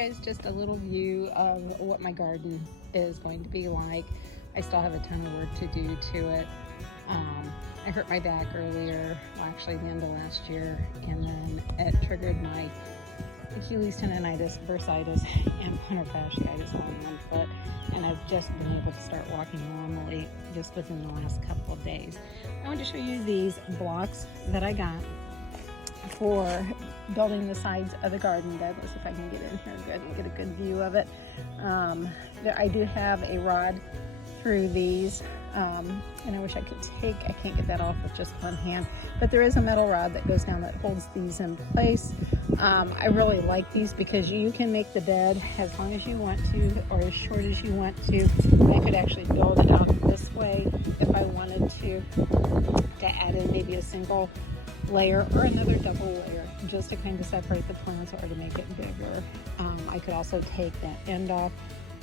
guys just a little view of what my garden is going to be like. I still have a ton of work to do to it. I hurt my back earlier, well, actually the end of last year, and then it triggered my Achilles tendonitis, bursitis, and plantar fasciitis on one foot, and I've just been able to start walking normally just within the last couple of days. I want to show you these blocks that I got for building the sides of the garden bed. Let's see if I can get in here good and get a good view of it. I do have a rod through these, and I wish I could I can't get that off with just one hand, but there is a metal rod that goes down that holds these in place. I really like these because you can make the bed as long as you want to or as short as you want to. I could actually build it out this way if I wanted to add in maybe a single layer or another double layer just to kind of separate the plants or to make it bigger. I could also take that end off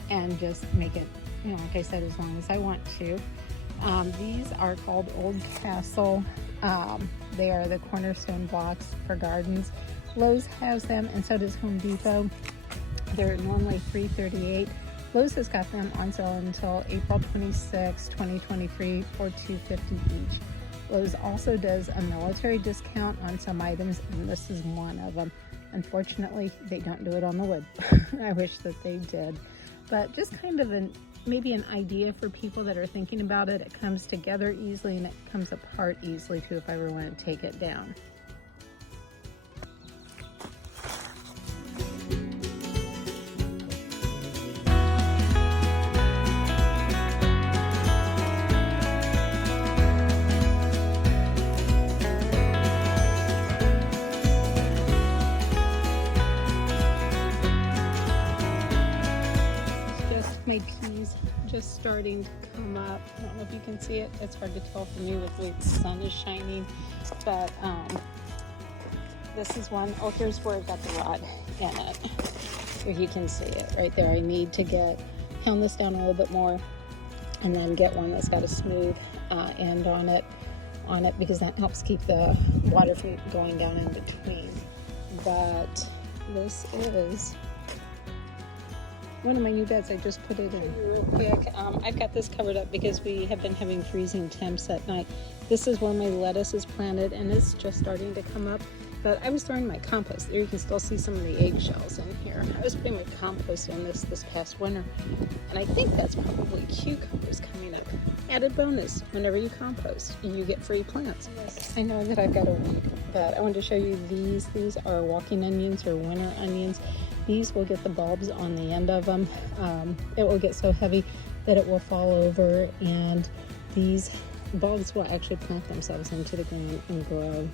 and just make it, you know, like I said, as long as I want to. These are called Old Castle. They are the cornerstone blocks for gardens. Lowe's has them, and so does Home Depot. They're normally $3.38. Lowe's has got them on sale until April 26, 2023 for $2.50 each. Lowe's also does a military discount on some items, and this is one of them. Unfortunately, they don't do it on the wood. I wish that they did. But just kind of maybe an idea for people that are thinking about it. It comes together easily and it comes apart easily too if I ever want to take it down. My peas just starting to come up. I don't know if you can see it. It's hard to tell from you with the way the sun is shining, but this is one. Oh, here's where I've got the rod in it. Here you can see it right there. I need to pound this down a little bit more and then get one that's got a smooth end on it because that helps keep the water from going down in between. But this is one of my new beds. I just put it in real quick. I've got this covered up because we have been having freezing temps at night. This is where my lettuce is planted and it's just starting to come up. But I was throwing my compost. There you can still see some of the eggshells in here. I was putting my compost in this past winter, and I think that's probably cucumbers coming up. Added bonus, whenever you compost, you get free plants. Yes. I know that I've got a weed, but I wanted to show you these. These are walking onions or winter onions. These will get the bulbs on the end of them. It will get so heavy that it will fall over, and these bulbs will actually plant themselves into the ground and grow.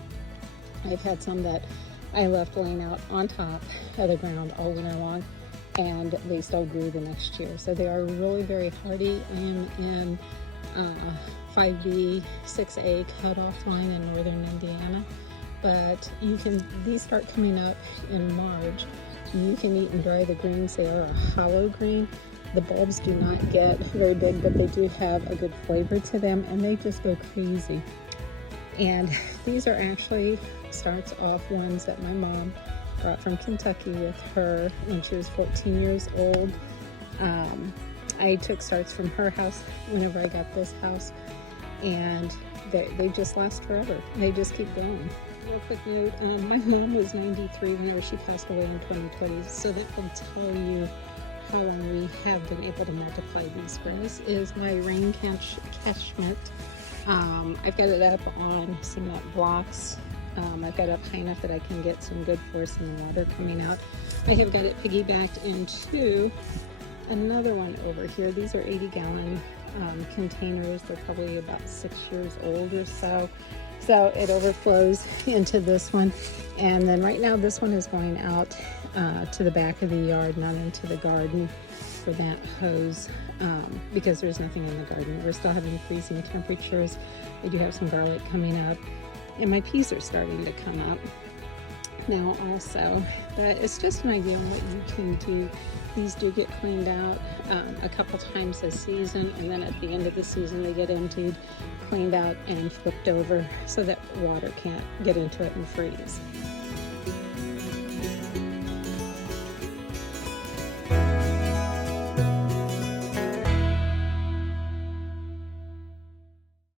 I've had some that I left laying out on top of the ground all winter long, and they still grew the next year. So they are really very hardy. I am in 5B, 6A cutoff line in northern Indiana, but these start coming up in March. You can eat and dry the greens. They are a hollow green. The bulbs do not get very big, but they do have a good flavor to them, and they just go crazy. And these are actually starts off ones that my mom brought from Kentucky with her when she was 14 years old. I took starts from her house whenever I got this house, and they just last forever. They just keep going. Real quick note, my mom was 93 whenever she passed away in 2020, so that will tell you how long we have been able to multiply these springs. This is my rain catchment. I've got it up on cement blocks. I've got it up high enough that I can get some good force in the water coming out. I have got it piggybacked into another one over here. These are 80-gallon containers. They're probably about 6 years old or so. So it overflows into this one. And then right now this one is going out to the back of the yard, not into the garden for that hose, because there's nothing in the garden. We're still having freezing temperatures. I do have some garlic coming up, and my peas are starting to come up now also. But it's just an idea on what you can do. These do get cleaned out a couple times a season, and then at the end of the season they get emptied, cleaned out, and flipped over so that water can't get into it and freeze.